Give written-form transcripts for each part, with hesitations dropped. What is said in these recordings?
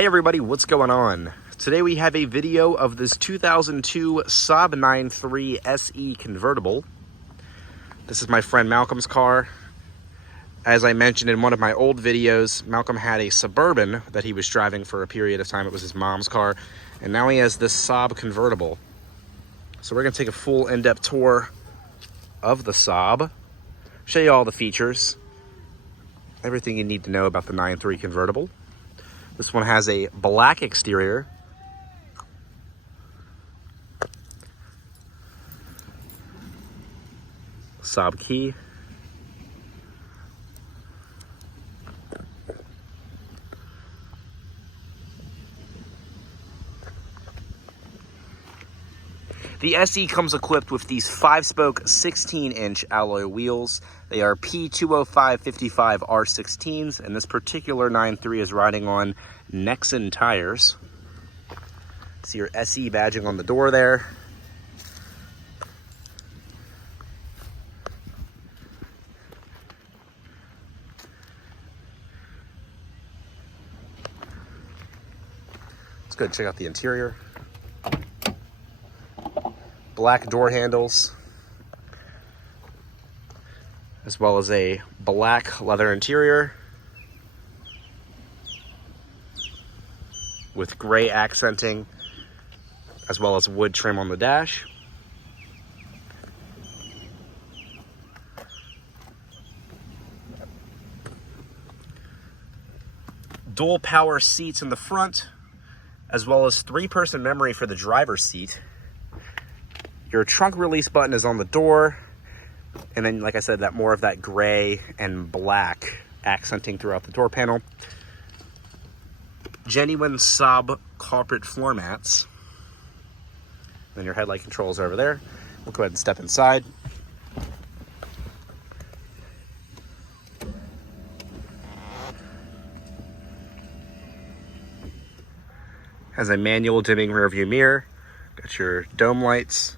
Hey everybody, what's going on? Today we have a video of this 2002 Saab 9.3 SE convertible. This is my friend Malcolm's car. As I mentioned in one of my old videos, Malcolm had a Suburban that he was driving for a period of time. It was his mom's car. And now he has this Saab convertible. So we're going to take a full in-depth tour of the Saab. Show you all the features. Everything you need to know about the 9.3 convertible. This one has a black exterior. Saab key. The SE comes equipped with these 5-spoke 16-inch alloy wheels. They are P205/55 R16s, and this particular 9.3 is riding on Nexen tires. See your SE badging on the door there. Let's go check out the interior. Black door handles, as well as a black leather interior with gray accenting, as well as wood trim on the dash. Dual power seats in the front, as well as 3-person memory for the driver's seat. Your trunk release button is on the door. And then, like I said, that more of that gray and black accenting throughout the door panel. Genuine Saab carpet floor mats. Then your headlight controls are over there. We'll go ahead and step inside. Has a manual dimming rear view mirror. Got your dome lights.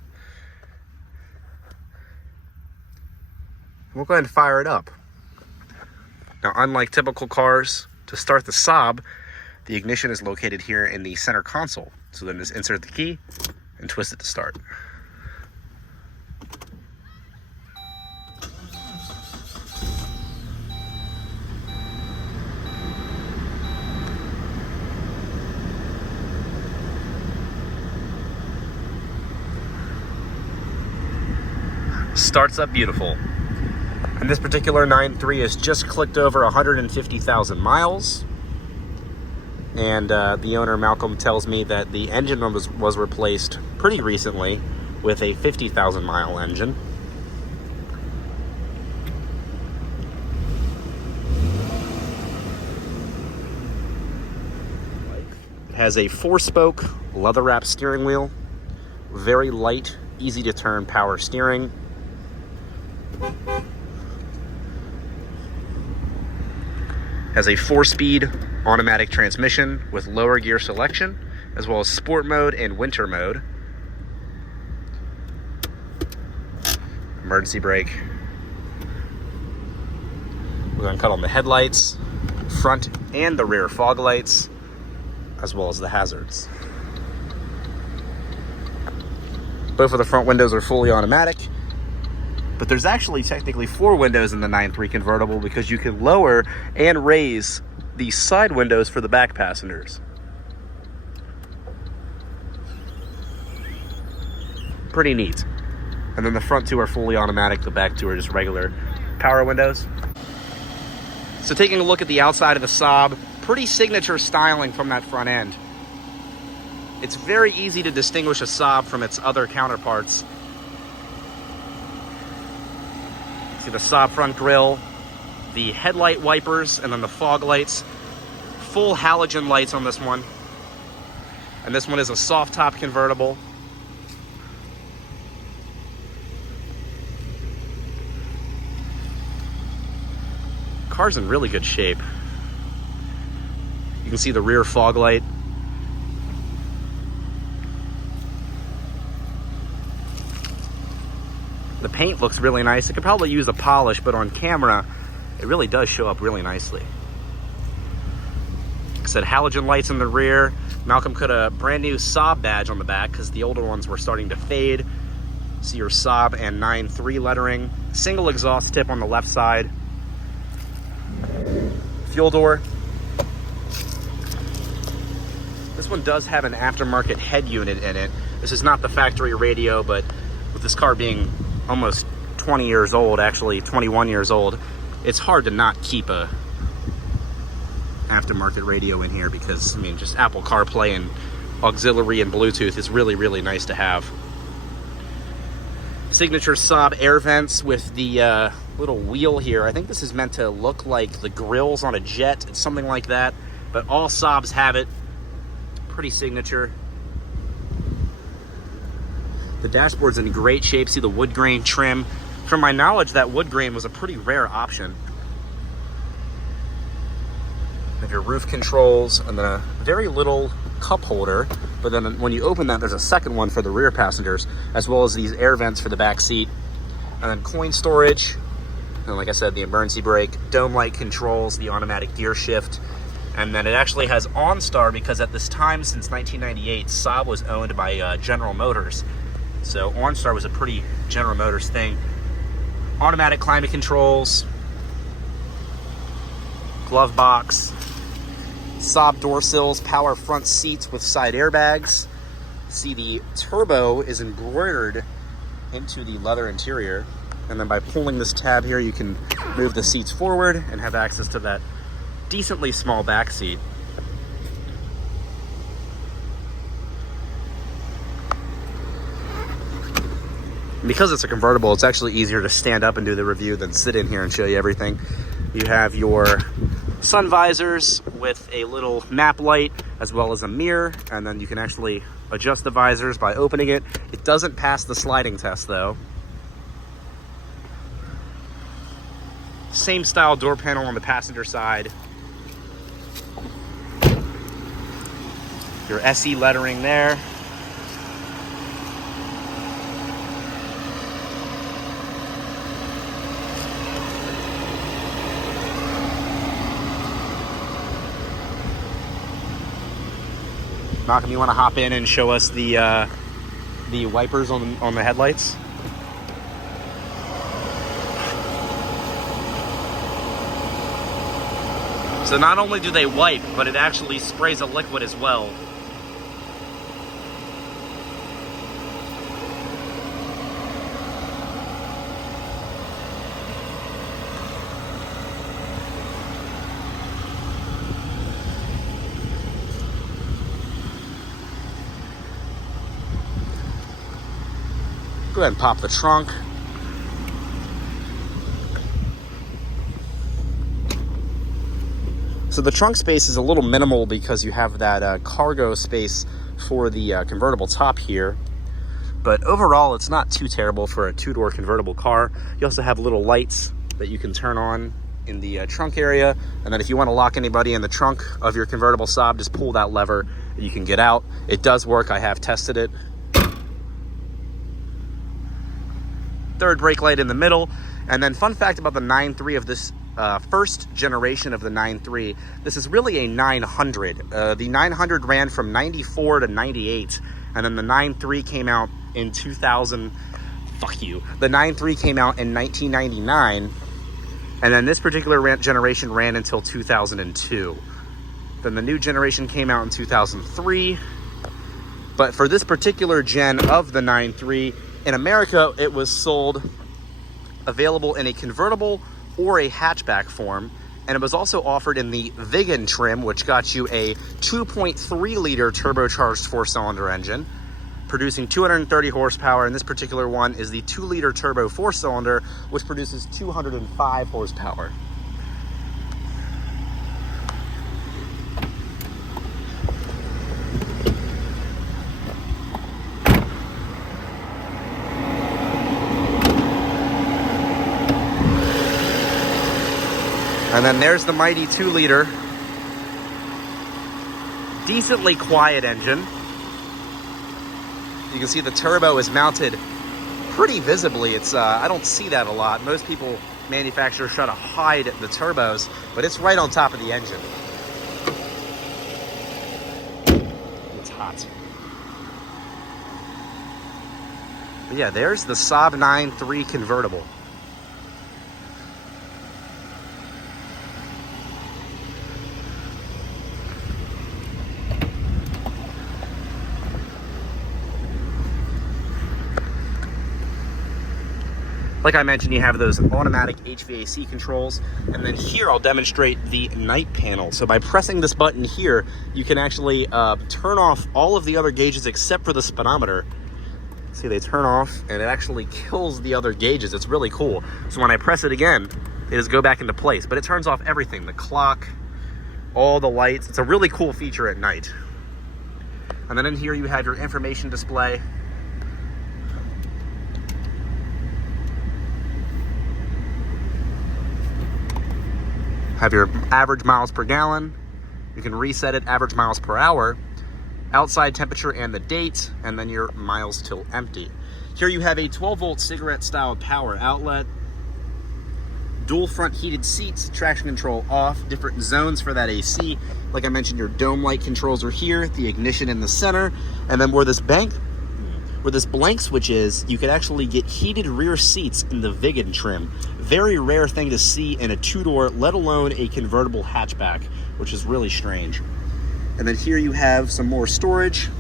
We'll go ahead and fire it up. Now, unlike typical cars, to start the Saab, the ignition is located here in the center console. So then just insert the key and twist it to start. Starts up beautiful. And this particular 9.3 has just clicked over 150,000 miles. And the owner, Malcolm, tells me that the engine was replaced pretty recently with a 50,000 mile engine. It has a 4-spoke leather wrap steering wheel, very light, easy to turn power steering. Has a 4-speed automatic transmission with lower gear selection, as well as sport mode and winter mode. Emergency brake. We're going to cut on the headlights, front and the rear fog lights, as well as the hazards. Both of the front windows are fully automatic. But there's actually technically 4 windows in the 9.3 convertible because you can lower and raise the side windows for the back passengers. Pretty neat. And then the front 2 are fully automatic, the back 2 are just regular power windows. So taking a look at the outside of the Saab, pretty signature styling from that front end. It's very easy to distinguish a Saab from its other counterparts. See the Saab front grille, the headlight wipers, and then the fog lights. Full halogen lights on this one. And this one is a soft top convertible. Car's in really good shape. You can see the rear fog light. The paint looks really nice. It could probably use a polish, but on camera, it really does show up really nicely. said, halogen lights in the rear. Malcolm put a brand new Saab badge on the back because the older ones were starting to fade. See your Saab and 9.3 lettering. Single exhaust tip on the left side. Fuel door. This one does have an aftermarket head unit in it. This is not the factory radio, but with this car being almost 20 years old, actually 21 years old, it's hard to not keep a aftermarket radio in here because, I mean, just Apple CarPlay and auxiliary and Bluetooth is really, really nice to have. Signature Saab air vents with the little wheel here. I think this is meant to look like the grills on a jet. It's something like that, but all Saabs have it. Pretty signature. The dashboard's in great shape. See the wood grain trim. From my knowledge, that wood grain was a pretty rare option. Have your roof controls and then a very little cup holder, but then when you open that, there's a second one for the rear passengers, as well as these air vents for the back seat, and then coin storage, and like I said, the emergency brake, dome light controls, the automatic gear shift. And then it actually has OnStar because at this time, since 1998, Saab was owned by General Motors. So OnStar was a pretty General Motors thing. Automatic climate controls, glove box, Saab door sills, power front seats with side airbags. See, the turbo is embroidered into the leather interior. And then by pulling this tab here, you can move the seats forward and have access to that decently small back seat. Because it's a convertible, it's actually easier to stand up and do the review than sit in here and show you everything. You have your sun visors with a little map light as well as a mirror, and then you can actually adjust the visors by opening it. It doesn't pass the sliding test though. Same style door panel on the passenger side. Your SE lettering there. Malcolm, you want to hop in and show us the wipers on the headlights? So not only do they wipe, but it actually sprays a liquid as well. Go ahead and pop the trunk. So the trunk space is a little minimal because you have that cargo space for the convertible top here. But overall, it's not too terrible for a two-door convertible car. You also have little lights that you can turn on in the trunk area. And then if you want to lock anybody in the trunk of your convertible Saab, just pull that lever and you can get out. It does work. I have tested it. Third brake light in the middle. And then fun fact about the 9.3 of this first generation of the 9.3, this is really a 900. The 900 ran from 94 to 98, and then the 9.3 came out in 2000. Fuck you. The 9.3 came out in 1999, and then this particular generation ran until 2002. Then the new generation came out in 2003. But for this particular gen of the 9.3, in America, it was sold available in a convertible or a hatchback form, and it was also offered in the vegan trim, which got you a 2.3 liter turbocharged 4-cylinder engine producing 230 horsepower, and this particular one is the 2 liter turbo 4-cylinder which produces 205 horsepower. And then there's the mighty 2 liter, decently quiet engine. You can see the turbo is mounted pretty visibly. It's I don't see that a lot. Most people, manufacturers, try to hide the turbos, but it's right on top of the engine. hot. But yeah, there's the Saab 9.3 convertible. Like I mentioned, you have those automatic HVAC controls, and then here I'll demonstrate the night panel. So by pressing this button here, you can actually turn off all of the other gauges except for the speedometer. See, they turn off, and it actually kills the other gauges. It's really cool. So when I press it again, they just go back into place, but it turns off everything, the clock, all the lights. It's a really cool feature at night. And then in here you have your information display. Have your average miles per gallon. You can reset it average miles per hour, outside temperature and the date, and then your miles till empty. Here you have a 12-volt cigarette style power outlet, dual front heated seats, traction control off, different zones for that AC. Like I mentioned, your dome light controls are here, the ignition in the center, and then where this blank switch is, you could actually get heated rear seats in the Vigan trim. Very rare thing to see in a two-door, let alone a convertible hatchback, which is really strange. And then here you have some more storage.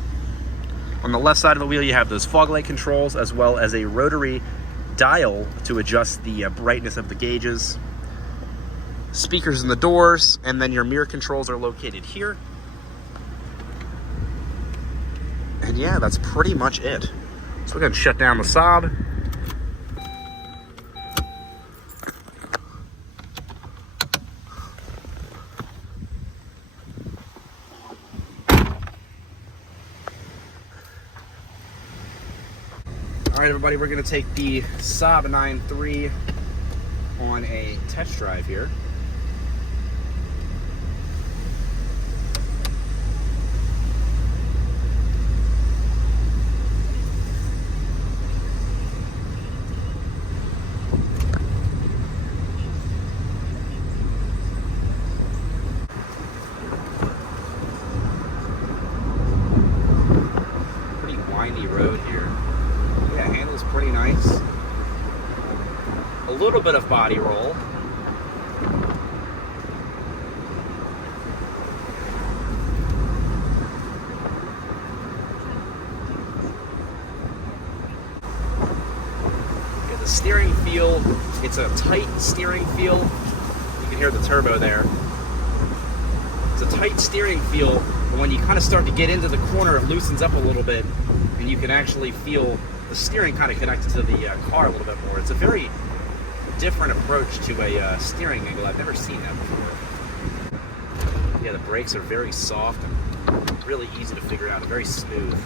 On the left side of the wheel, you have those fog light controls, as well as a rotary dial to adjust the brightness of the gauges. Speakers in the doors, and then your mirror controls are located here. And yeah, that's pretty much it. So we're gonna shut down the Saab. All right, everybody, we're gonna take the Saab 9.3 on a test drive here. Pretty windy road here. Yeah, handles pretty nice. A little bit of body roll. Yeah, the steering feel, it's a tight steering feel. You can hear the turbo there. It's a tight steering feel, but when you kind of start to get into the corner, it loosens up a little bit, and you can actually feel the steering kind of connected to the car a little bit more. It's a very different approach to a steering angle. I've never seen that before. Yeah, the brakes are very soft and really easy to figure out, very smooth.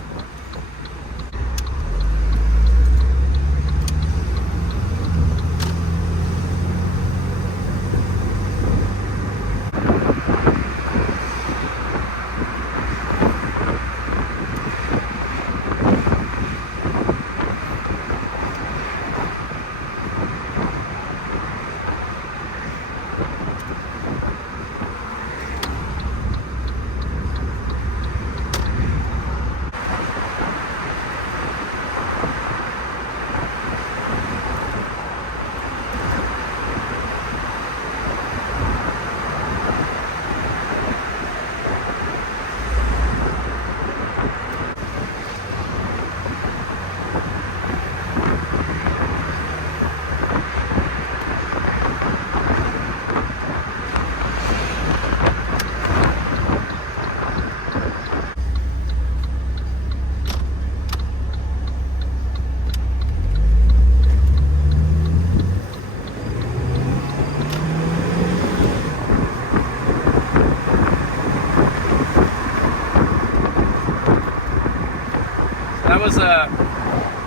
That was a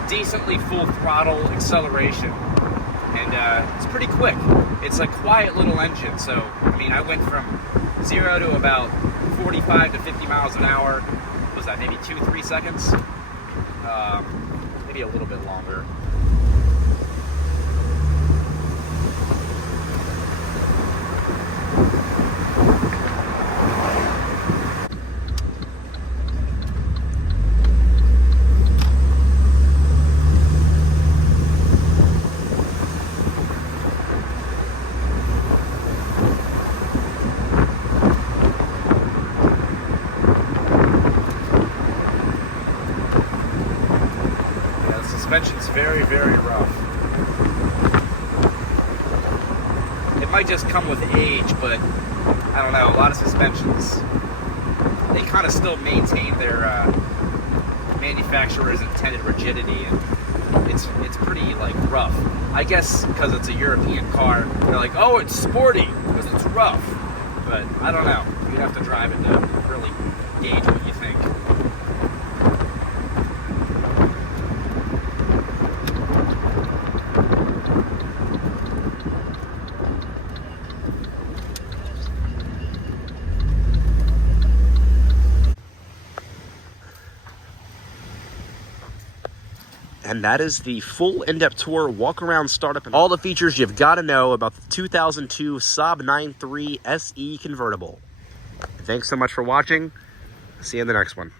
decently full throttle acceleration, and it's pretty quick. It's a quiet little engine, so I mean, I went from 0 to about 45 to 50 miles an hour. Was that maybe 2-3 seconds? Maybe a little bit longer. suspension's very, very rough. It might just come with age, but I don't know, a lot of suspensions, they kind of still maintain their manufacturer's intended rigidity, and it's pretty like rough. I guess because it's a European car, they're like, oh, it's sporty because it's rough. But I don't know. You'd have to drive it to really gauge what you think. And that is the full in-depth tour, walk-around, startup, and all the features you've got to know about the 2002 Saab 9.3 SE convertible. Thanks so much for watching. See you in the next one.